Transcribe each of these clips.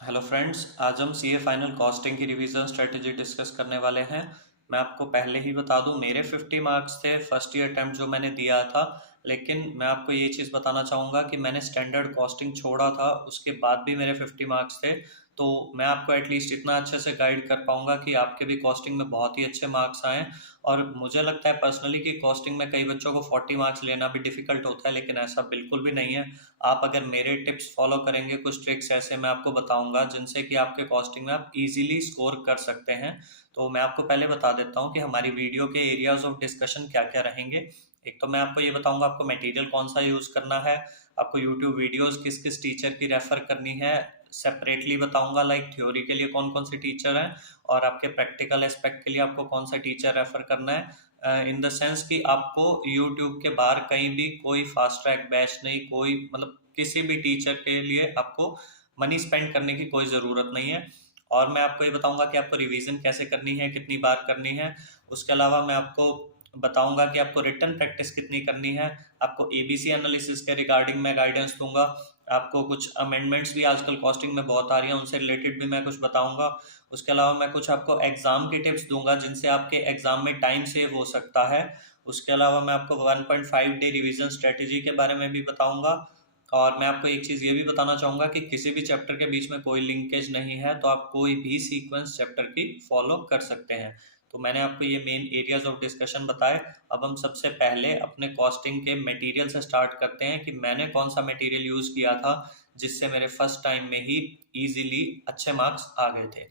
Hello friends, आज हम CA final costing की रिवीजन स्ट्रेटजी डिस्कस करने वाले हैं। मैं आपको पहले ही बता दूं, मेरे 50 मार्क्स थे फर्स्ट ईयर अटेम्प्ट जो मैंने दिया था। लेकिन मैं आपको ये चीज़ बताना चाहूँगा कि मैंने स्टैंडर्ड कॉस्टिंग छोड़ा था, उसके बाद भी मेरे 50 मार्क्स थे। तो मैं आपको एटलीस्ट इतना अच्छे से गाइड कर पाऊंगा कि आपके भी कॉस्टिंग में बहुत ही अच्छे मार्क्स आएँ। और मुझे लगता है पर्सनली कि कॉस्टिंग में कई बच्चों को 40 मार्क्स लेना भी डिफिकल्ट होता है, लेकिन ऐसा बिल्कुल भी नहीं है। आप अगर मेरे टिप्स फॉलो करेंगे, कुछ ट्रिक्स ऐसे मैं आपको बताऊंगा जिनसे कि आपके कॉस्टिंग में आप इजीली स्कोर कर सकते हैं। तो मैं आपको पहले बता देता हूं कि हमारी वीडियो के एरियाज ऑफ डिस्कशन क्या क्या रहेंगे। एक तो मैं आपको ये बताऊंगा आपको मटेरियल कौन सा यूज करना है, आपको यूट्यूब वीडियोस किस किस टीचर की रेफर करनी है सेपरेटली बताऊंगा, लाइक थ्योरी के लिए कौन कौन से टीचर हैं और आपके प्रैक्टिकल एस्पेक्ट के लिए आपको कौन सा टीचर रेफर करना है। इन द सेंस कि आपको YouTube के बाहर कहीं भी कोई फास्ट ट्रैक बैच नहीं, कोई मतलब किसी भी टीचर के लिए आपको मनी स्पेंड करने की कोई ज़रूरत नहीं है। और मैं आपको ये बताऊंगा कि आपको रिवीजन कैसे करनी है, कितनी बार करनी है। उसके अलावा मैं आपको बताऊंगा कि आपको रिटन प्रैक्टिस कितनी करनी है। आपको एबीसी एनालिसिस के रिगार्डिंग मैं गाइडेंस दूंगा। आपको कुछ अमेंडमेंट्स भी आजकल कॉस्टिंग में बहुत आ रही हैं, उनसे रिलेटेड भी मैं कुछ बताऊंगा। उसके अलावा मैं कुछ आपको एग्जाम के टिप्स दूंगा जिनसे आपके एग्जाम में टाइम सेव हो सकता है। उसके अलावा मैं आपको 1.5 डे रिवीजन स्ट्रेटेजी के बारे में भी बताऊंगा। और मैं आपको एक चीज़ ये भी बताना चाहूँगा कि किसी भी चैप्टर के बीच में कोई लिंकेज नहीं है, तो आप कोई भी सीक्वेंस चैप्टर की फॉलो कर सकते हैं। तो मैंने आपको ये मेन एरियाज ऑफ डिस्कशन बताए। अब हम सबसे पहले अपने कॉस्टिंग के मटेरियल से स्टार्ट करते हैं कि मैंने कौन सा मटेरियल यूज़ किया था जिससे मेरे फर्स्ट टाइम में ही इजीली अच्छे मार्क्स आ गए थे।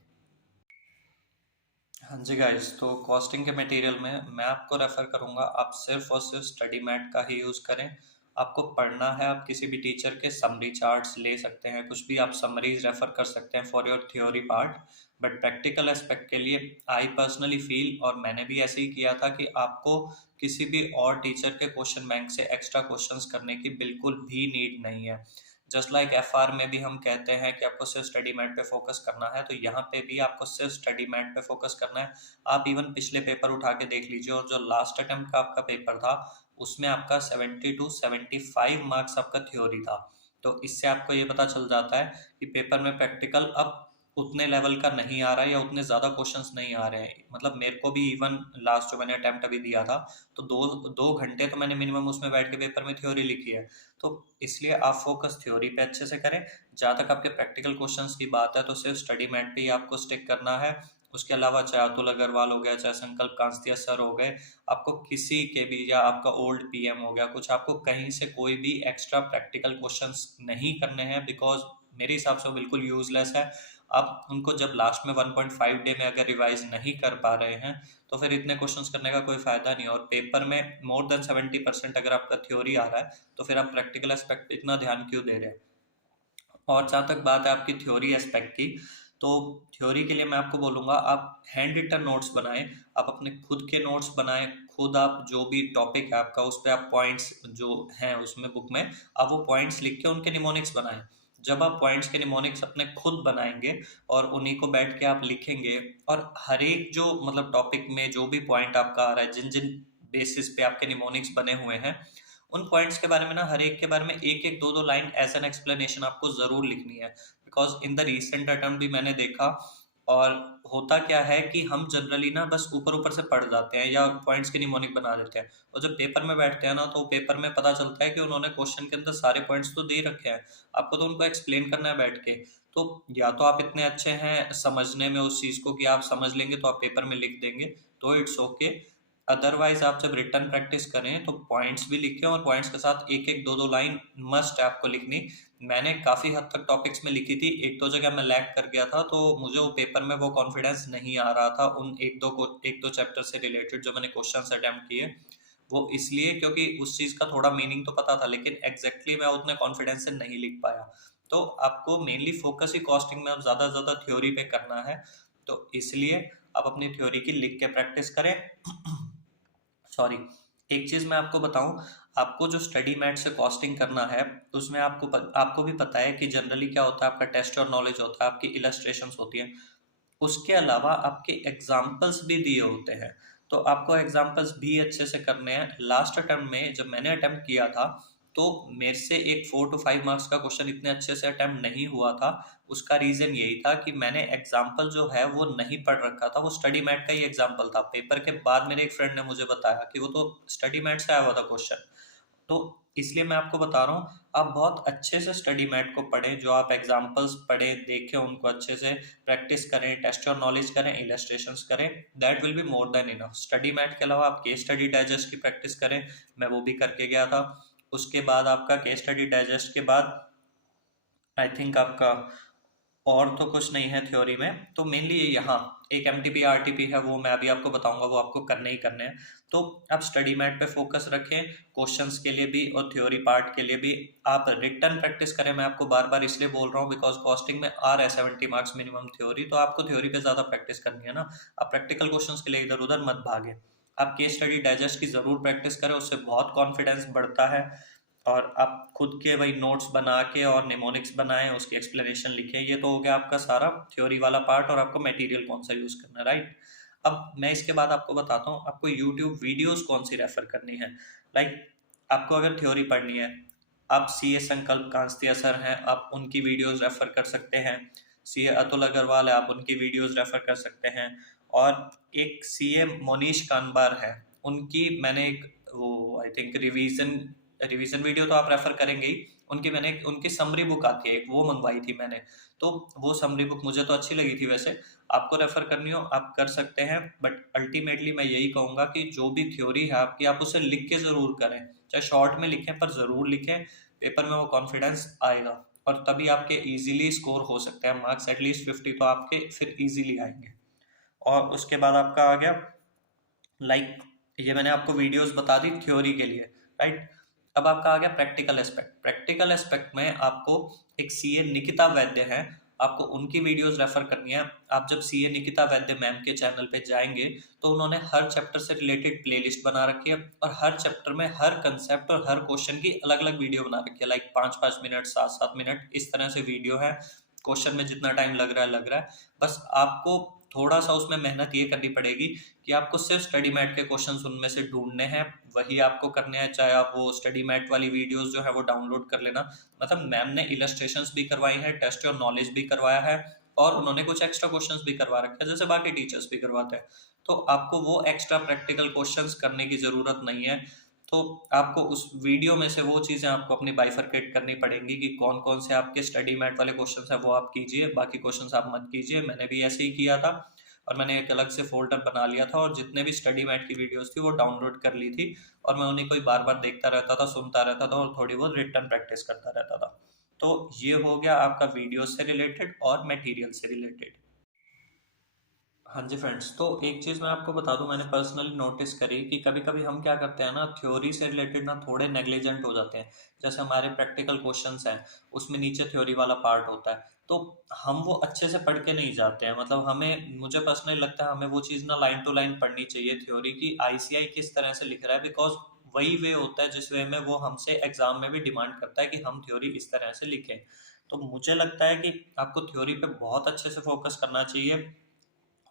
हाँ जी गाइस, तो कॉस्टिंग के मटेरियल में मैं आपको रेफर करूँगा आप सिर्फ और सिर्फ स्टडी मैट का ही यूज़ करें। आपको पढ़ना है, आप किसी भी टीचर के समरी चार्ट्स ले सकते हैं, कुछ भी आप समरीज रेफर कर सकते हैं for your theory part. But practical aspect के लिए आई पर्सनली फील, और मैंने भी ऐसे ही किया था, कि आपको किसी भी और टीचर के क्वेश्चन बैंक से एक्स्ट्रा क्वेश्चंस करने की बिल्कुल भी नीड नहीं है। जस्ट लाइक एफआर में भी हम कहते हैं कि आपको सिर्फ स्टडी मैट पे फोकस करना है, तो यहाँ पे भी आपको सिर्फ स्टडी मैट पे फोकस करना है। आप इवन पिछले पेपर उठा के देख लीजिए, और जो लास्ट अटेम्प्ट का आपका पेपर था उसमें आपका 70 to 75 मार्क्स आपका थ्योरी था। तो इससे आपको ये पता चल जाता है कि पेपर में प्रैक्टिकल अब उतने लेवल का नहीं आ रहा है या उतने ज़्यादा क्वेश्चंस नहीं आ रहे हैं। मतलब मेरे को भी इवन लास्ट जो मैंने अटेम्प्ट अभी दिया था, तो दो दो घंटे तो मैंने मिनिमम उसमें बैठ के पेपर में थ्योरी लिखी है। तो इसलिए आप फोकस थ्योरी पे अच्छे से करें। जहाँ तक आपके प्रैक्टिकल क्वेश्चंस की बात है, तो सिर्फ स्टडी मैट पे ही आपको स्टिक करना है। उसके अलावा चाहे अतुल अग्रवाल हो गया, चाहे संकल्प कांस्तिया सर हो गए, आपको किसी के भी, या आपका ओल्ड पीएम हो गया, कुछ आपको कहीं से कोई भी एक्स्ट्रा प्रैक्टिकल क्वेश्चंस नहीं करने हैं, बिकॉज मेरे हिसाब से वो बिल्कुल यूजलेस है। आप उनको जब लास्ट में 1.5 डे में अगर रिवाइज नहीं कर पा रहे हैं, तो फिर इतने क्वेश्चंस करने का कोई फायदा नहीं। और पेपर में मोर देन 70% अगर आपका थ्योरी आ रहा है, तो फिर आप प्रैक्टिकल एस्पेक्ट इतना ध्यान क्यों दे रहे हैं। और जहाँ तक बात है आपकी थ्योरी एस्पेक्ट की, तो थ्योरी के लिए मैं आपको बोलूँगा आप हैंड रिटन नोट्स बनाएं। आप अपने खुद के नोट्स बनाएं, खुद आप जो भी टॉपिक है आपका उस पर आप पॉइंट्स जो हैं उसमें बुक में आप वो पॉइंट्स लिख के उनके निमोनिक्स बनाएं। जब आप पॉइंट्स के निमोनिक्स अपने खुद बनाएंगे और उन्हीं को बैठ के आप लिखेंगे, और हर एक जो मतलब टॉपिक में जो भी पॉइंट आपका आ रहा है, जिन जिन बेसिस पे आपके निमोनिक्स बने हुए हैं, उन पॉइंट्स के बारे में ना हर एक के बारे में एक एक दो दो लाइन एज एन एक्सप्लेनेशन आपको जरूर लिखनी है। Because in the recent attempt भी मैंने देखा, और होता क्या है कि हम जनरली ना बस ऊपर ऊपर से पढ़ जाते हैं या पॉइंट्स की निमोनिक बना देते हैं, और जब पेपर में बैठते हैं ना, तो पेपर में पता चलता है कि उन्होंने क्वेश्चन के अंदर सारे पॉइंट्स तो दे रखे हैं, आपको तो उनको एक्सप्लेन करना है बैठ के। तो या तो आप इतने अच्छे हैं समझने में उस चीज़ को कि आप समझ लेंगे तो आप पेपर में लिख देंगे, तो इट्स ओके। अदरवाइज आप जब रिटर्न प्रैक्टिस करें तो पॉइंट्स भी लिखें, और पॉइंट्स के साथ एक एक दो दो लाइन मस्ट है आपको लिखनी। मैंने काफ़ी हद तक टॉपिक्स में लिखी थी, एक दो जगह मैं लैग कर गया था, तो मुझे वो पेपर में वो कॉन्फिडेंस नहीं आ रहा था उन एक दो चैप्टर से रिलेटेड जो मैंने क्वेश्चन अटेम्प्ट किए। वो इसलिए क्योंकि उस चीज़ का थोड़ा मीनिंग तो पता था, लेकिन एग्जैक्टली मैं उतने कॉन्फिडेंस से नहीं लिख पाया। तो आपको मेनली फोकस ही कॉस्टिंग में अब ज़्यादा से ज़्यादा थ्योरी पे करना है, तो इसलिए आप अपनी थ्योरी की लिख के प्रैक्टिस करें। सॉरी, एक चीज मैं आपको बताऊं, आपको जो स्टडी मैट से कॉस्टिंग करना है, उसमें आपको भी पता है कि जनरली क्या होता है, आपका टेस्ट और नॉलेज होता है, आपकी इलस्ट्रेशंस होती हैं, उसके अलावा आपके एग्जाम्पल्स भी दिए होते हैं। तो आपको एग्जाम्पल्स भी अच्छे से करने हैं। लास्ट अटेम्प्ट में जब मैंने अटेम्प्ट किया था, तो मेरे से एक 4 to 5 मार्क्स का क्वेश्चन इतने अच्छे से अटेम्प्ट नहीं हुआ था। उसका रीज़न यही था कि मैंने एग्ज़ाम्पल जो है वो नहीं पढ़ रखा था, वो स्टडी मैट का ही एग्ज़ाम्पल था। पेपर के बाद मेरे एक फ्रेंड ने मुझे बताया कि वो तो स्टडी मैट से आया हुआ था क्वेश्चन। तो इसलिए मैं आपको बता रहा हूँ, आप बहुत अच्छे से स्टडी मैट को पढ़ें, जो आप एग्जाम्पल्स पढ़ें, देखें उनको अच्छे से, प्रैक्टिस करें, टेस्ट योर नॉलेज करें, इलस्ट्रेशंस करें, that will be more than enough. Study mat के अलावा आप केस स्टडी डाइजेस्ट की प्रैक्टिस करें, मैं वो भी करके गया था। उसके बाद आपका केस स्टडी डाइजेस्ट के बाद आई थिंक आपका और तो कुछ नहीं है थ्योरी में, तो मेनली यहाँ एक एमटीपी आरटीपी है, वो मैं अभी आपको बताऊंगा, वो आपको करने ही करने हैं। तो आप स्टडी मैट पे फोकस रखें क्वेश्चंस के लिए भी और थ्योरी पार्ट के लिए भी। आप रिटर्न प्रैक्टिस करें, मैं आपको बार बार इसलिए बोल रहा हूँ बिकॉज कॉस्टिंग में आ रहा है 70 मार्क्स मिनिमम थ्योरी, तो आपको थ्योरी पे ज़्यादा प्रैक्टिस करनी है ना। आप प्रैक्टिकल क्वेश्चन के लिए इधर उधर मत भागे। आप केस स्टडी डाइजेस्ट की ज़रूर प्रैक्टिस करें, उससे बहुत कॉन्फिडेंस बढ़ता है। और आप खुद के वही नोट्स बना के और निमोनिक्स बनाएं, उसकी एक्सप्लेनेशन लिखें। ये तो हो गया आपका सारा थ्योरी वाला पार्ट और आपको मटेरियल कौन सा यूज़ करना है, राइट। अब मैं इसके बाद आपको बताता हूँ आपको यूट्यूब वीडियोस कौन सी रेफर करनी है। लाइक आपको अगर थ्योरी पढ़नी है, आप सीए संकल्प कांस्तिया सर हैं, आप उनकी वीडियोस रेफर कर सकते हैं। सीए अतुल अग्रवाल है, आप उनकी वीडियोस रेफर कर सकते हैं। और एक सीए मोनीश कानबार है, उनकी मैंने एक वो आई थिंक रिवीजन वीडियो तो आप रेफर करेंगे ही, उनकी मैंने उनकी समरी बुक आती है एक, वो मंगवाई थी मैंने। तो वो समरी बुक मुझे तो अच्छी लगी थी। वैसे आपको रेफर करनी हो आप कर सकते हैं, बट अल्टीमेटली मैं यही कहूँगा कि जो भी थ्योरी है आपकी, आप उसे लिख के ज़रूर करें, चाहे शॉर्ट में लिखें पर ज़रूर लिखें। पेपर में वो कॉन्फिडेंस आएगा और तभी आपके इजीली स्कोर हो सकते हैं मार्क्स, एटलीस्ट 50 तो आपके फिर इजीली आएंगे। और उसके बाद आपका आ गया लाइक ये मैंने आपको वीडियोस बता दी थ्योरी के लिए, राइट। अब आपका आ गया प्रैक्टिकल एस्पेक्ट। प्रैक्टिकल एस्पेक्ट में आपको एक सीए निकिता वैद्य हैं, आपको उनकी वीडियोस रेफर करनी है। आप जब सीए निकिता वैद्य मैम के चैनल पे जाएंगे तो उन्होंने हर चैप्टर से रिलेटेड प्लेलिस्ट बना रखी है और हर चैप्टर में हर कंसेप्ट और हर क्वेश्चन की अलग अलग वीडियो बना रखी है। लाइक 5-5 मिनट 7-7 मिनट इस तरह से वीडियो है। क्वेश्चन में जितना टाइम लग रहा है लग रहा है, बस आपको थोड़ा सा उसमें मेहनत ये करनी पड़ेगी कि आपको सिर्फ स्टडी मैट के क्वेश्चंस उनमें से ढूंढने हैं, वही आपको करने हैं। चाहे आप वो स्टडी मैट वाली वीडियोस जो है वो डाउनलोड कर लेना, मतलब मैम ने इलस्ट्रेशंस भी करवाई हैं, टेस्ट और नॉलेज भी करवाया है, और उन्होंने कुछ एक्स्ट्रा क्वेश्चंस भी करवा रखे हैं जैसे बाकी टीचर्स भी करवाते हैं। तो आपको वो एक्स्ट्रा प्रैक्टिकल क्वेश्चंस करने की ज़रूरत नहीं है। तो आपको उस वीडियो में से वो चीज़ें आपको अपनी बाइफरकेट करनी पड़ेंगी कि कौन कौन से आपके स्टडी मैट वाले क्वेश्चंस हैं वो आप कीजिए, बाकी क्वेश्चंस आप मत कीजिए। मैंने भी ऐसे ही किया था और मैंने एक अलग से फोल्डर बना लिया था और जितने भी स्टडी मैट की वीडियोस थी वो डाउनलोड कर ली थी और मैं उन्हीं को ही बार बार देखता रहता था, सुनता रहता था और थोड़ी बहुत रिटर्न प्रैक्टिस करता रहता था। तो ये हो गया आपका वीडियो से रिलेटेड और मटेरियल से रिलेटेड। हाँ जी फ्रेंड्स, तो एक चीज़ मैं आपको बता दूं, मैंने पर्सनली नोटिस करी कि कभी कभी हम क्या करते हैं ना, थ्योरी से रिलेटेड ना थोड़े नेग्लिजेंट हो जाते हैं। जैसे हमारे प्रैक्टिकल क्वेश्चंस हैं, उसमें नीचे थ्योरी वाला पार्ट होता है, तो हम वो अच्छे से पढ़ के नहीं जाते हैं। मतलब हमें, मुझे पर्सनली लगता है हमें वो चीज़ ना लाइन टू लाइन पढ़नी चाहिए थ्योरी की, आईसीआई किस तरह से लिख रहा है, बिकॉज वही वे होता है जिस वे में वो हमसे एग्जाम में भी डिमांड करता है कि हम थ्योरी इस तरह से लिखें। तो मुझे लगता है कि आपको थ्योरी पे बहुत अच्छे से फोकस करना चाहिए।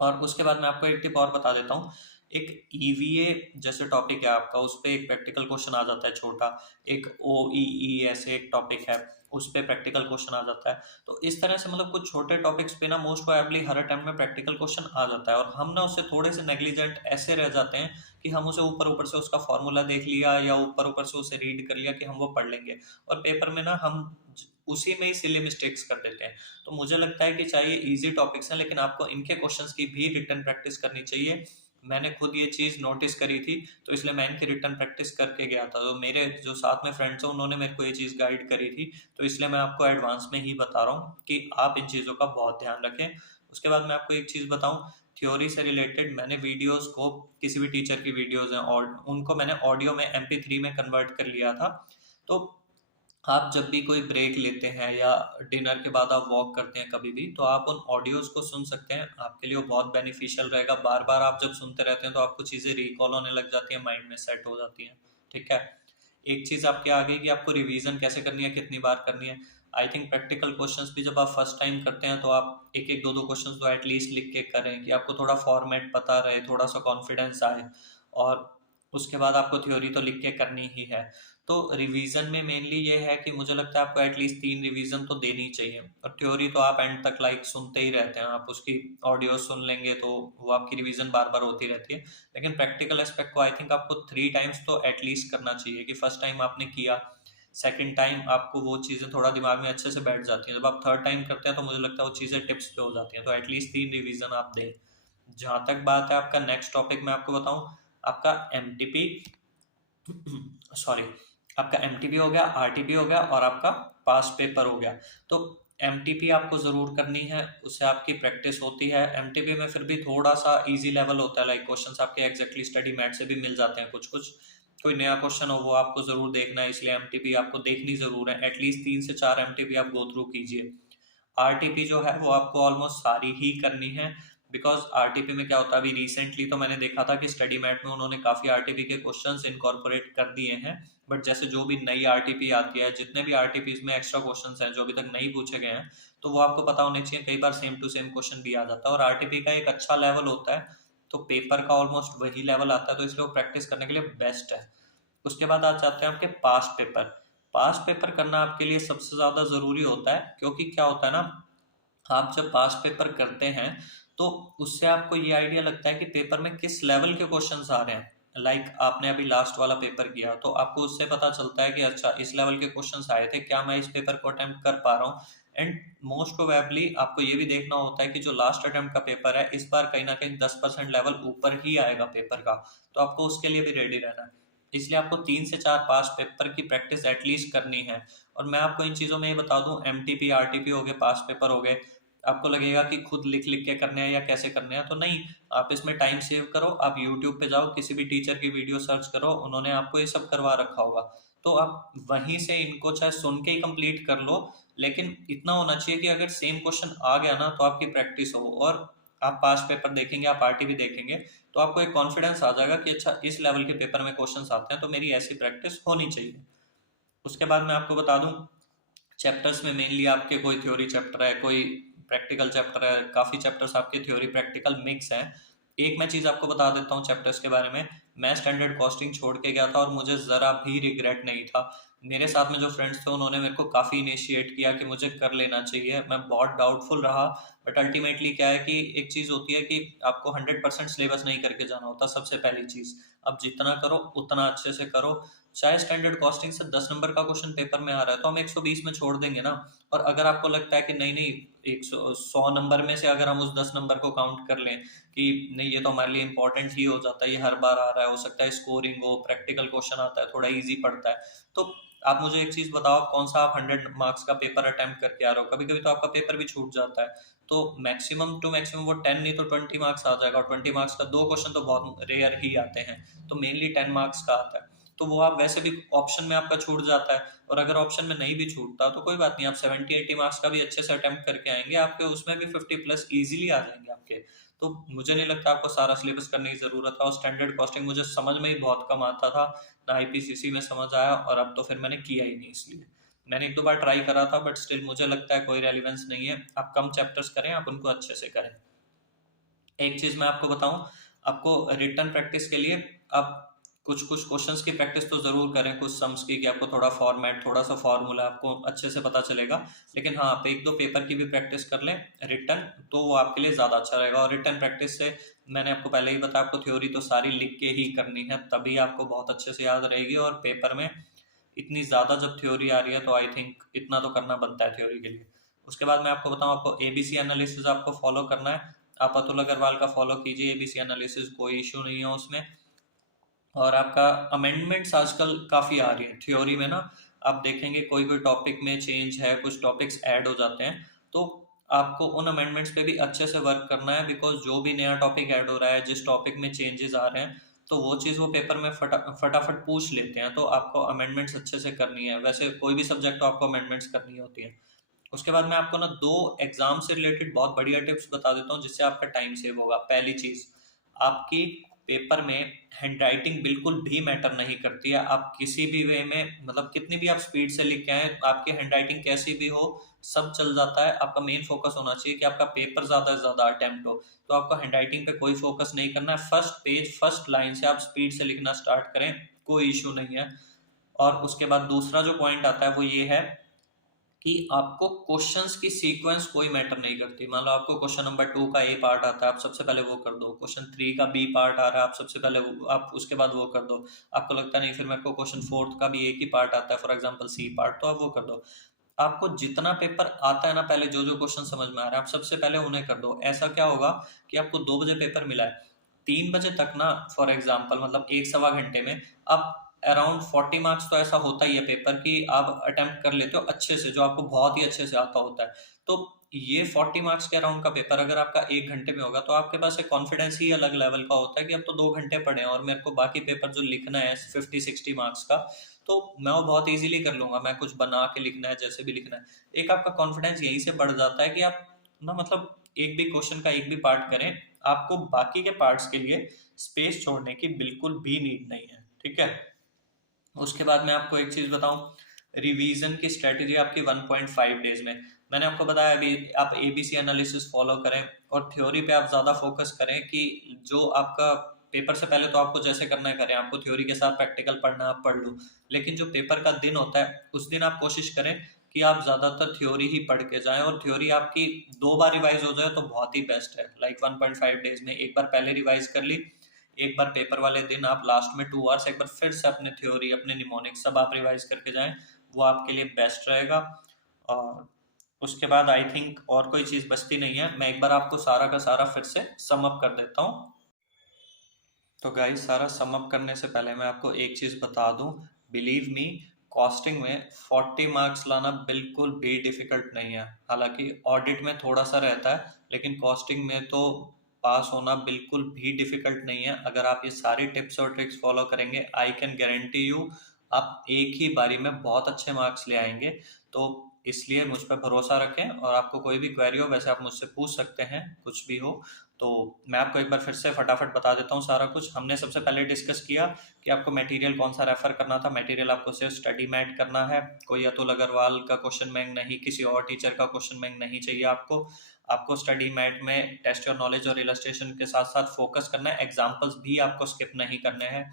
और उसके बाद मैं आपको एक टिप और बता देता हूँ। एक ईवीए जैसे टॉपिक है आपका, उस पे एक प्रैक्टिकल क्वेश्चन आ जाता है छोटा। एक ओईई ऐसे एक टॉपिक है, उस पे प्रैक्टिकल क्वेश्चन आ जाता है। तो इस तरह से मतलब कुछ छोटे टॉपिक्स पे ना मोस्ट प्रोबेबली हर अटेम्प्ट में प्रैक्टिकल क्वेश्चन आ जाता है और हम ना उससे थोड़े से नेग्लिजेंट ऐसे रह जाते हैं कि हम उसे ऊपर ऊपर से उसका फॉर्मूला देख लिया या ऊपर ऊपर से उसे रीड कर लिया कि हम वो पढ़ लेंगे, और पेपर में ना हम उसी में ही सिली मिस्टेक्स कर देते हैं। तो मुझे लगता है कि चाहे इजी टॉपिक्स हैं लेकिन आपको इनके क्वेश्चंस की भी रिटर्न प्रैक्टिस करनी चाहिए। मैंने खुद ये चीज़ नोटिस करी थी, तो इसलिए मैं इनकी रिटर्न प्रैक्टिस करके गया था। तो मेरे जो साथ में फ्रेंड्स हैं उन्होंने मेरे को ये चीज़ गाइड करी थी, तो इसलिए मैं आपको एडवांस में ही बता रहा हूँ कि आप इन चीज़ों का बहुत ध्यान रखें। उसके बाद मैं आपको एक चीज़ बताऊँ, थ्योरी से रिलेटेड मैंने वीडियोस को, किसी भी टीचर की वीडियोस हैं और उनको मैंने ऑडियो में MP3 में कन्वर्ट कर लिया था। तो आप जब भी कोई ब्रेक लेते हैं या डिनर के बाद आप वॉक करते हैं कभी भी, तो आप उन ऑडियोज को सुन सकते हैं, आपके लिए वो बहुत बेनिफिशियल रहेगा। बार बार आप जब सुनते रहते हैं तो आपको चीज़ें रिकॉल होने लग जाती हैं, माइंड में सेट हो जाती हैं। ठीक है। एक चीज़ आपके आगे कि आपको रिवीजन कैसे करनी है, कितनी बार करनी है। आई थिंक प्रैक्टिकल क्वेश्चंस भी जब आप फर्स्ट टाइम करते हैं तो आप एक एक दो दो क्वेश्चंस तो एटलीस्ट लिख के करें कि आपको थोड़ा फॉर्मेट पता रहे, थोड़ा सा कॉन्फिडेंस आए। और उसके बाद आपको थ्योरी तो लिख के करनी ही है। तो रिवीजन में मेनली ये है कि मुझे लगता है आपको एटलीस्ट 3 रिवीजन तो देनी चाहिए, और थ्योरी तो आप एंड तक लाइक सुनते ही रहते हैं, आप उसकी ऑडियो सुन लेंगे तो वो आपकी रिवीजन बार बार होती रहती है। लेकिन प्रैक्टिकल एस्पेक्ट को आई थिंक आपको 3 टाइम्स तो एटलीस्ट करना चाहिए, कि फर्स्ट टाइम आपने किया, सेकेंड टाइम आपको वो चीज़ें थोड़ा दिमाग में अच्छे से बैठ जाती हैं, जब आप थर्ड टाइम करते हैं तो मुझे लगता है वो चीज़ें टिप्स पे हो जाती हैं। तो एटलीस्ट 3 रिवीजन आप दें। जहाँ तक बात है आपका नेक्स्ट टॉपिक मैं आपको बताऊं, आपका एमटीपी सॉरी आपका एमटीपी हो गया, आरटीपी हो गया, और आपका पास पेपर हो गया। तो एमटीपी आपको ज़रूर करनी है, उससे आपकी प्रैक्टिस होती है। एमटीपी में फिर भी थोड़ा सा इजी लेवल होता है, लाइक क्वेश्चंस आपके एग्जैक्टली स्टडी मैट से भी मिल जाते हैं कुछ कुछ। कोई नया क्वेश्चन हो वो आपको ज़रूर देखना है, इसलिए एमटीपी आपको देखनी ज़रूर है। एटलीस्ट 3 से 4 एमटीपी आप गो थ्रू कीजिए। आरटीपी जो है वो आपको ऑलमोस्ट सारी ही करनी है, बिकॉज आरटीपी में क्या होता है, अभी रिसेंटली तो मैंने देखा था कि स्टडी मैट में उन्होंने काफ़ी आरटीपी के क्वेश्चंस इनकॉर्पोरेट कर दिए हैं। बट जैसे जो भी नई आरटीपी आती है, जितने भी आरटीपीज में एक्स्ट्रा क्वेश्चंस हैं जो अभी तक नहीं पूछे गए हैं, तो वो आपको पता होने चाहिए। कई बार सेम टू सेम क्वेश्चन भी आ जाता है, और आरटीपी का एक अच्छा लेवल होता है, तो पेपर का ऑलमोस्ट वही लेवल आता है, तो इसलिए वो प्रैक्टिस करने के लिए बेस्ट है। उसके बाद आ जाते हैं आपके पास्ट पेपर। पास्ट पेपर करना आपके लिए सबसे ज़्यादा ज़रूरी होता है, क्योंकि क्या होता है ना, आप जब पास्ट पेपर करते हैं तो उससे आपको ये आइडिया लगता है कि पेपर में किस लेवल के क्वेश्चंस आ रहे हैं। लाइक आपने अभी लास्ट वाला पेपर किया तो आपको उससे पता चलता है कि अच्छा इस लेवल के क्वेश्चंस आए थे, क्या मैं इस पेपर को अटेम्प्ट कर पा रहा हूँ। एंड मोस्ट प्रोबेबली आपको ये भी देखना होता है कि जो लास्ट अटेम्प्ट का पेपर है, इस बार कहीं ना कहीं 10% लेवल ऊपर ही आएगा पेपर का, तो आपको उसके लिए भी रेडी रहना है। इसलिए आपको 3 से 4 पास पेपर की प्रैक्टिस एटलीस्ट करनी है। और मैं आपको इन चीज़ों में ये बता दूं, एमटीपी आरटीपी हो गए, पास पेपर हो गए, आपको लगेगा कि खुद लिख लिख के करने हैं या कैसे करने हैं, तो नहीं। आप इसमें टाइम सेव करो, आप यूट्यूब पे जाओ, किसी भी टीचर की वीडियो सर्च करो, उन्होंने आपको ये सब करवा रखा होगा, तो आप वहीं से इनको चाहे सुन के ही कंप्लीट कर लो। लेकिन इतना होना चाहिए कि अगर सेम क्वेश्चन आ गया ना तो आपकी प्रैक्टिस हो, और आप पास पेपर देखेंगे, आप आरटी भी देखेंगे, तो आपको एक कॉन्फिडेंस आ जाएगा कि अच्छा इस लेवल के पेपर में क्वेश्चन आते हैं तो मेरी ऐसी प्रैक्टिस होनी चाहिए। उसके बाद मैं आपको बता दूं, चैप्टर्स में मेनली आपके कोई थ्योरी चैप्टर है, कोई प्रैक्टिकल चैप्टर है, काफ़ी चैप्टर्स आपके थ्योरी प्रैक्टिकल मिक्स हैं। एक मैं चीज़ आपको बता देता हूँ चैप्टर्स के बारे में। मैं स्टैंडर्ड कॉस्टिंग छोड़ के गया था और मुझे ज़रा भी रिग्रेट नहीं था। मेरे साथ में जो फ्रेंड्स थे उन्होंने मेरे को काफ़ी इनिशिएट किया कि मुझे कर लेना चाहिए, मैं बहुत डाउटफुल रहा। बट अल्टीमेटली क्या है कि एक चीज़ होती है कि आपको 100% सिलेबस नहीं करके जाना होता, सबसे पहली चीज़। अब जितना करो उतना अच्छे से करो। चाहे स्टैंडर्ड कॉस्टिंग से 10 नंबर का क्वेश्चन पेपर में आ रहा है तो हम 120 में छोड़ देंगे ना। और अगर आपको लगता है कि नहीं नहीं, 100 नंबर में से अगर हम उस 10 नंबर को काउंट कर लें कि नहीं ये तो हमारे लिए इंपॉर्टेंट ही हो जाता है, ये हर बार आ रहा है, हो सकता है स्कोरिंग हो, प्रैक्टिकल क्वेश्चन आता है, थोड़ा इजी पड़ता है, तो आप मुझे एक चीज बताओ, कौन सा आप 100 मार्क्स का पेपर अटेम्प्ट करके आ रहे हो। कभी कभी तो आपका पेपर भी छूट जाता है, तो मैक्सिमम टू मैक्सिमम वो 10 नहीं तो 20 मार्क्स आ जाएगा, और 20 मार्क्स का दो क्वेश्चन तो बहुत रेयर ही आते हैं, तो मेनली 10 मार्क्स का आता है। तो वो आप वैसे भी ऑप्शन में आपका छूट जाता है, और अगर ऑप्शन में नहीं भी छूटता तो कोई बात नहीं, आप 70-80 मार्क्स का भी अच्छे से अटेम्प्ट करके आएंगे, आपके उसमें भी 50+ इजीली आ जाएंगे आपके। तो मुझे नहीं लगता आपको सारा सिलेबस करने की जरूरत है। और स्टैंडर्ड कॉस्टिंग मुझे समझ में ही बहुत कम आता था, ना आईपीसीसी में समझ आया, और अब तो फिर मैंने किया ही नहीं। इसलिए मैंने एक दो बार ट्राई करा था, बट स्टिल मुझे लगता है कोई रेलिवेंस नहीं है। आप कम चैप्टर्स करें, आप उनको अच्छे से करें। एक चीज मैं आपको बताऊं, आपको रिटर्न प्रैक्टिस के लिए आप कुछ कुछ क्वेश्चंस की प्रैक्टिस तो जरूर करें, कुछ सम्स की, कि आपको थोड़ा फॉर्मेट, थोड़ा सा फॉर्मूला आपको अच्छे से पता चलेगा। लेकिन हाँ, आप एक दो पेपर की भी प्रैक्टिस कर लें रिटर्न, तो वो आपके लिए ज़्यादा अच्छा रहेगा। और रिटर्न प्रैक्टिस से मैंने आपको पहले ही बताया, आपको थ्योरी तो सारी लिख के ही करनी है, तभी आपको बहुत अच्छे से याद रहेगी। और पेपर में इतनी ज़्यादा जब थ्योरी आ रही है तो आई थिंक इतना तो करना बनता है थ्योरी के लिए। उसके बाद मैं आपको बताऊं, आपको एबीसी एनालिसिस आपको फॉलो करना है। आप अतुल अग्रवाल का फॉलो कीजिए, एबीसी एनालिसिस, कोई इश्यू नहीं है उसमें। और आपका अमेंडमेंट्स आजकल काफ़ी आ रही है थ्योरी में ना। आप देखेंगे कोई कोई टॉपिक में चेंज है, कुछ टॉपिक्स ऐड हो जाते हैं, तो आपको उन अमेंडमेंट्स पे भी अच्छे से वर्क करना है, बिकॉज जो भी नया टॉपिक ऐड हो रहा है, जिस टॉपिक में चेंजेस आ रहे हैं, तो वो चीज़ वो पेपर में फटाफट पूछ लेते हैं, तो आपको अमेंडमेंट्स अच्छे से करनी है। वैसे कोई भी सब्जेक्ट हो आपको अमेंडमेंट्स करनी होती है। उसके बाद मैं आपको ना दो एग्जाम से रिलेटेड बहुत बढ़िया टिप्स बता देता हूँ, जिससे आपका टाइम सेव होगा। पहली चीज़, आपकी पेपर में हैंडराइटिंग बिल्कुल भी मैटर नहीं करती है। आप किसी भी वे में, मतलब कितनी भी आप स्पीड से लिख के आए, आपकी हैंडराइटिंग कैसी भी हो, सब चल जाता है। आपका मेन फोकस होना चाहिए कि आपका पेपर ज्यादा से ज्यादा अटेम्प्ट हो। तो आपको हैंडराइटिंग पे कोई फोकस नहीं करना है। फर्स्ट पेज फर्स्ट लाइन से आप स्पीड से लिखना स्टार्ट करें, कोई इशू नहीं है। और उसके बाद दूसरा जो पॉइंट आता है वो ये है कि आपको क्वेश्चंस की सीक्वेंस कोई मैटर नहीं करती। मान लो आपको क्वेश्चन नंबर 2 का ए पार्ट आता है, आप सबसे पहले वो कर दो। क्वेश्चन 3 का बी पार्ट आ रहा है, आप सबसे पहले आप उसके बाद वो कर दो। आपको लगता नहीं फिर मेरे को क्वेश्चन 4 का भी एक ही पार्ट आता है, फॉर एग्जांपल सी पार्ट, तो आप वो कर दो। आपको जितना पेपर आता है ना, पहले जो जो क्वेश्चन समझ में आ रहा है आप सबसे पहले उन्हें कर दो। ऐसा क्या होगा कि आपको 2 बजे पेपर मिला है, 3 बजे तक ना, फॉर एग्जाम्पल मतलब 1 सवा घंटे में आप अराउंड 40 मार्क्स तो ऐसा होता ही है पेपर कि आप अटेम्प्ट कर लेते हो अच्छे से, जो आपको बहुत ही अच्छे से आता होता है। तो ये 40 मार्क्स के अराउंड का पेपर अगर आपका 1 घंटे में होगा तो आपके पास एक कॉन्फिडेंस ही अलग लेवल का होता है कि अब तो 2 घंटे पड़े हैं और मेरे को बाकी पेपर जो लिखना है 50-60 मार्क्स का, तो मैं वो बहुत इजीली कर लूंगा। मैं कुछ बना के लिखना है, जैसे भी लिखना है, एक आपका कॉन्फिडेंस यहीं से बढ़ जाता है कि आप ना, मतलब एक भी क्वेश्चन का एक भी पार्ट करें, आपको बाकी के पार्ट्स के लिए स्पेस छोड़ने की बिल्कुल भी नीड नहीं है। ठीक है। उसके बाद मैं आपको एक चीज बताऊं, रिवीजन की स्ट्रेटेजी आपकी 1.5 डेज में। मैंने आपको बताया अभी आप एबीसी एनालिसिस फॉलो करें और थ्योरी पे आप ज्यादा फोकस करें कि जो आपका पेपर से पहले तो आपको जैसे करना है करें, आपको थ्योरी के साथ प्रैक्टिकल पढ़ना है, आप पढ़ लो। लेकिन जो पेपर का दिन होता है उस दिन आप कोशिश करें कि आप ज्यादातर थ्योरी ही पढ़ के जाएं, और थ्योरी आपकी 2 बार रिवाइज हो जाए तो बहुत ही बेस्ट है। लाइक 1.5 डेज में एक बार पहले रिवाइज कर ली, एक बार पेपर वाले दिन आप लास्ट में 2 आवर्स एक बार फिर से अपने थ्योरी अपने निमोनिक सब आप रिवाइज करके जाएं, वो आपके लिए बेस्ट रहेगा। और उसके बाद आई थिंक और कोई चीज बचती नहीं है। मैं एक बार आपको सारा का सारा फिर से सम अप कर देता हूँ। तो गाइस, सारा सम अप करने से पहले मैं आपको एक चीज बता दूं, बिलीव मी, कॉस्टिंग में 40 मार्क्स लाना बिल्कुल भी डिफिकल्ट नहीं है। हालांकि ऑडिट में थोड़ा सा रहता है, लेकिन कॉस्टिंग में तो पास होना बिल्कुल भी डिफिकल्ट नहीं है। अगर आप ये सारी टिप्स और ट्रिक्स फॉलो करेंगे, आई कैन गारंटी यू आप एक ही बारी में बहुत अच्छे मार्क्स ले आएंगे। तो इसलिए मुझ पर भरोसा रखें, और आपको कोई भी क्वेरी हो वैसे आप मुझसे पूछ सकते हैं, कुछ भी हो। तो मैं आपको एक बार फिर से फटाफट बता देता हूँ सारा कुछ। हमने सबसे पहले डिस्कस किया कि आपको मटेरियल कौन सा रेफर करना था। मटेरियल आपको सिर्फ स्टडी मैट करना है, कोई अतुल अग्रवाल का क्वेश्चन बैंक नहीं, किसी और टीचर का क्वेश्चन बैंक नहीं चाहिए आपको। आपको स्टडी मैट में टेस्ट योर नॉलेज और इलस्ट्रेशन के साथ साथ फोकस करना है, एग्जाम्पल्स भी आपको स्किप नहीं करने हैं।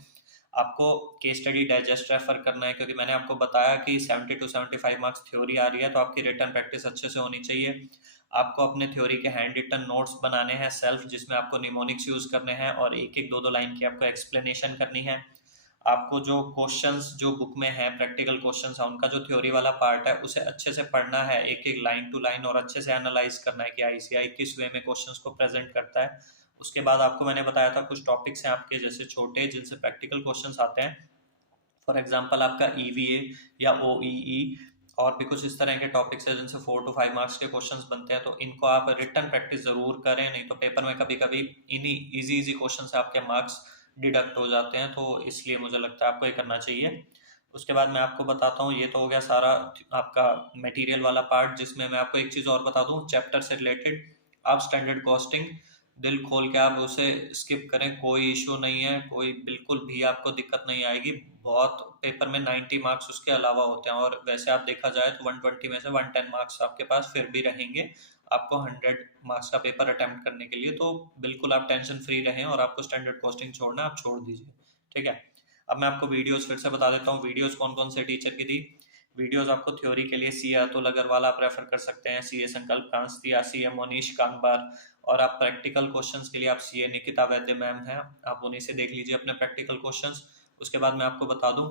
आपको केस स्टडी डाइजेस्ट रेफर करना है, क्योंकि मैंने आपको बताया कि 70 to 75 मार्क्स थ्योरी आ रही है, तो आपकी रिटर्न प्रैक्टिस अच्छे से होनी चाहिए। आपको अपने थ्योरी के हैंड रिटन नोट्स बनाने हैं सेल्फ, जिसमें आपको निमोनिक्स यूज करने हैं और एक एक दो दो लाइन की आपको एक्सप्लेनेशन करनी है। आपको जो क्वेश्चंस जो बुक में है, प्रैक्टिकल क्वेश्चंस है, उनका जो थ्योरी वाला पार्ट है उसे अच्छे से पढ़ना है, एक एक लाइन टू लाइन, और अच्छे से एनालाइज करना है कि आईसीआई किस वे में क्वेश्चंस को प्रेजेंट करता है। उसके बाद आपको मैंने बताया था कुछ टॉपिक्स हैं आपके जैसे छोटे, जिनसे प्रैक्टिकल क्वेश्चंस आते हैं, फॉर एग्जाम्पल आपका ईवीए या ओईई, और भी कुछ इस तरह के टॉपिक्स है जिनसे 4 to 5 मार्क्स के क्वेश्चंस बनते हैं। तो इनको आप रिटर्न प्रैक्टिस जरूर करें, नहीं तो पेपर में कभी कभी इन्हीं इजी इजी क्वेश्चन से आपके मार्क्स डिडक्ट हो जाते हैं। तो इसलिए मुझे लगता है आपको ये करना चाहिए। उसके बाद मैं आपको बताता हूँ, ये तो हो गया सारा आपका मटेरियल वाला पार्ट, जिसमें मैं आपको एक चीज़ और बता दूँ चैप्टर से रिलेटेड। आप स्टैंडर्ड कॉस्टिंग दिल खोल के आप उसे स्किप करें, कोई इशू नहीं है, कोई बिल्कुल भी आपको दिक्कत नहीं आएगी। बहुत पेपर में 90 मार्क्स उसके अलावा होते हैं, और वैसे आप देखा जाए तो 120 में से 110 मार्क्स आपके पास फिर भी रहेंगे आपको 100 मार्क्स का पेपर अटेम्प्ट करने के लिए। तो बिल्कुल आप टेंशन फ्री रहें, और आपको स्टैंडर्ड कॉस्टिंग छोड़ना आप छोड़ दीजिए। ठीक है। अब मैं आपको वीडियोस फिर से बता देता हूँ, वीडियोस कौन कौन से टीचर की दी। वीडियोस आपको थ्योरी के लिए सी अतुल अग्रवाल आप रेफर कर सकते हैं, सी ए संकल्प कांस्तिया, सी ए मोनीश कांगबार। और आप प्रैक्टिकल क्वेश्चंस के लिए आप सी ए निकिता वैद्य मैम हैं, आप उन्हीं से देख लीजिए अपने प्रैक्टिकल क्वेश्चंस। उसके बाद मैं आपको बता दूं,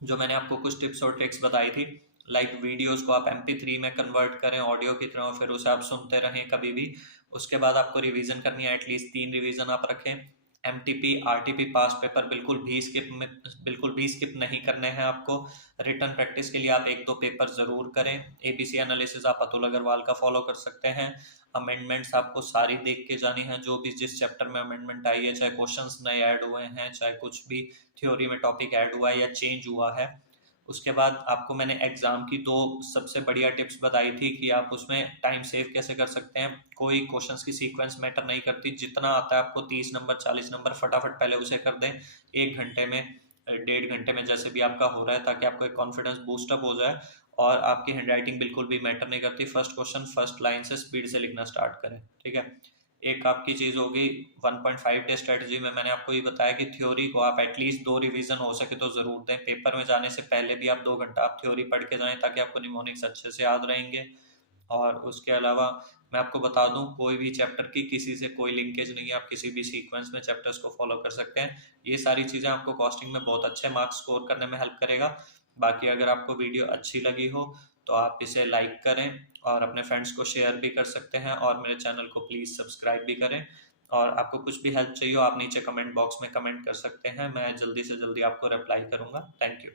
जो मैंने आपको कुछ टिप्स और ट्रिक्स बताई थी, लाइक वीडियोस को आप MP3 में कन्वर्ट करें ऑडियो की तरह, फिर उसे आप सुनते रहें कभी भी। उसके बाद आपको रिवीजन करनी है, एटलीस्ट 3 रिवीजन आप रखें। MTP RTP पास पेपर बिल्कुल भी स्किप नहीं करने हैं आपको। रिटर्न प्रैक्टिस के लिए आप एक दो पेपर जरूर करें। ABC एनालिसिस आप अतुल अग्रवाल का फॉलो कर सकते हैं। अमेंडमेंट्स आपको सारी देख के जानी है, जो भी जिस चैप्टर में अमेंडमेंट आई है, चाहे क्वेश्चंस नए ऐड हुए हैं, चाहे कुछ भी थ्योरी में टॉपिक ऐड हुआ है या चेंज हुआ है। उसके बाद आपको मैंने एग्जाम की 2 सबसे बढ़िया टिप्स बताई थी कि आप उसमें टाइम सेव कैसे कर सकते हैं। कोई क्वेश्चंस की सीक्वेंस मैटर नहीं करती, जितना आता है आपको 30 नंबर 40 नंबर फटाफट पहले उसे कर दें 1 घंटे में, 1.5 घंटे में, जैसे भी आपका हो रहा है, ताकि आपको एक कॉन्फिडेंस बूस्टअप हो जाए। और आपकी हैंडराइटिंग बिल्कुल भी मैटर नहीं करती, फर्स्ट क्वेश्चन फर्स्ट लाइन से स्पीड से लिखना स्टार्ट करें, ठीक है। एक आपकी चीज होगी 1.5 डे स्ट्रेटजी में, मैंने आपको ये बताया कि थ्योरी को आप एटलीस्ट 2 रिवीजन हो सके तो जरूर दें। पेपर में जाने से पहले भी आप 2 घंटा आप थ्योरी पढ़ के जाएं, ताकि आपको निमोनिक्स अच्छे से याद रहेंगे। और उसके अलावा मैं आपको बता दूं, कोई भी चैप्टर की किसी से कोई लिंकेज नहीं है, आप किसी भी सीक्वेंस में चैप्टर्स को फॉलो कर सकते हैं। ये सारी चीज़ें आपको कॉस्टिंग में बहुत अच्छे मार्क्स स्कोर करने में हेल्प करेगा। बाकी अगर आपको वीडियो अच्छी लगी हो तो आप इसे लाइक करें और अपने फ्रेंड्स को शेयर भी कर सकते हैं, और मेरे चैनल को प्लीज़ सब्सक्राइब भी करें। और आपको कुछ भी हेल्प चाहिए हो आप नीचे कमेंट बॉक्स में कमेंट कर सकते हैं, मैं जल्दी से जल्दी आपको रिप्लाई करूंगा। Thank you.